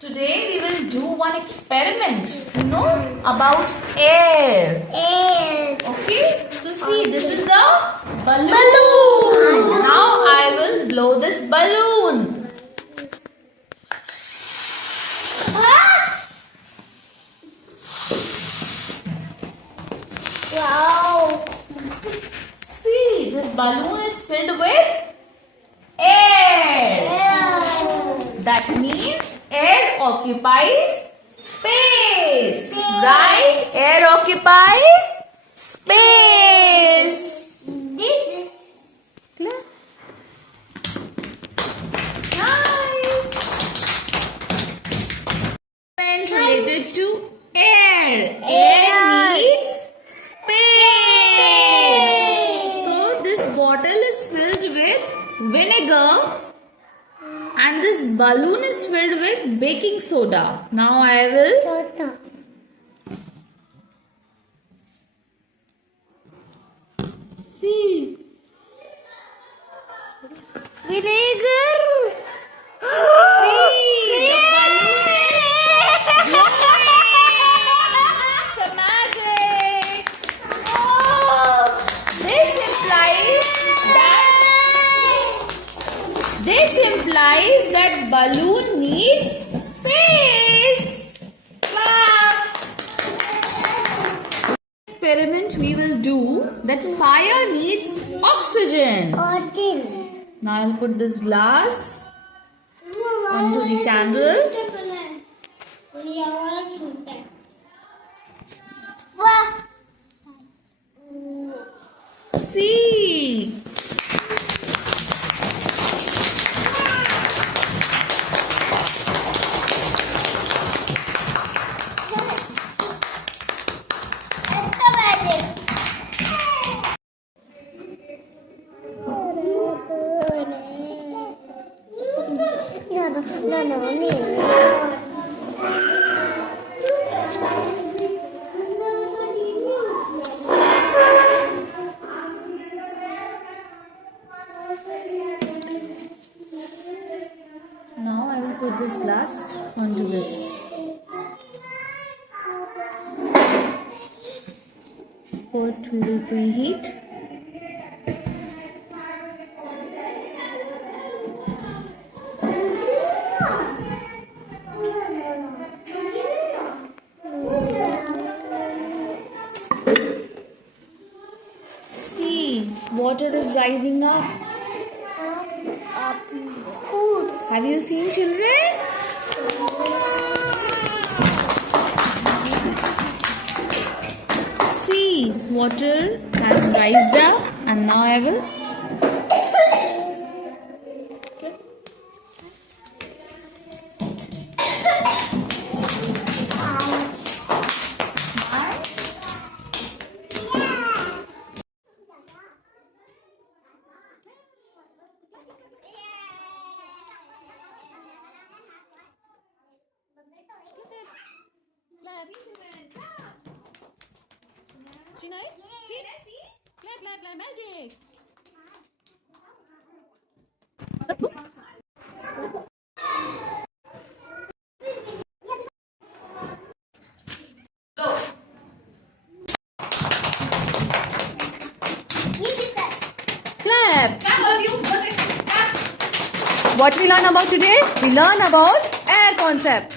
Today we will do one experiment, about air. Okay, so see, this is a balloon. Now I will blow this balloon. Wow! See, this balloon is filled with air. That means air occupies space. Right? Air occupies space. This is Clear? Nice. And related to air. Air needs space. So this bottle is filled with vinegar and this balloon is filled with baking soda. Now I will see. vinegar. See, the balloon is glowing. It's a magic. This implies that balloon needs space. Wow. Experiment we will do that fire needs oxygen. Now I'll put this glass onto the candle. See. Now I will put this glass onto this. First we will preheat. See, water is rising up. Have you seen children? See, water has rised up and now I will magic. Clap. What we learn about today? We learn about air concept.